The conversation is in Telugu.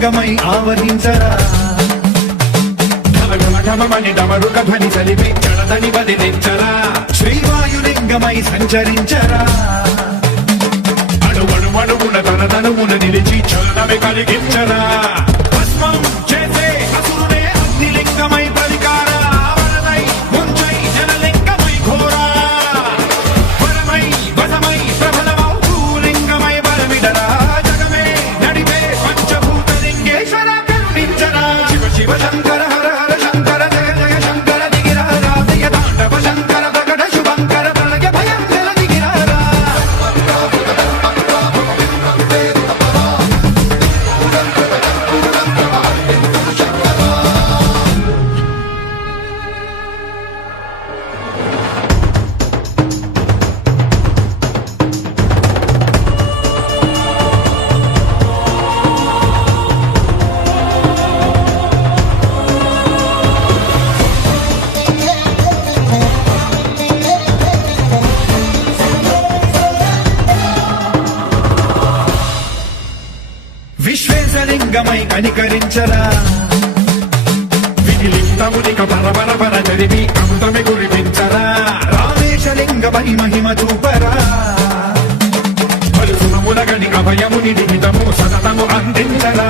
లింగమై ఆవరించరా ఢమఢమని డమరుక ధ్వని సలిపి జడదని వదిలించరా శ్రీవాయులింగమై సంచరించరా అణువణువున తన తనువున నిలిచి చలనమే కలిగించరా భస్మం చేసే అసురునే అగ్నిలింగమై పరికారా వరదై ముంచై జనలింగమై ఘోరా వరమై వసమై ప్రబలమౌ భూలింగమై బలమిడరా జగమే నడిపే పంచభూతలింగేశ్వర కరుణించరా శివ శివ శంకర హర హర శంకర జయ జయ శంకర దిగిరారా జయ తాండవ శంకర ప్రకట శుభంకర ప్రళయ భయంకర దిగిరారా విశ్వేశలింగమై కనికరించరా విధిలింగమునిక పరపర జరిపి అమృతమి కురిపించరా రామేశలింగమై మహిమ చూపరా పలుసునముల గణిక భయముని నిమితము సతతము అందించరా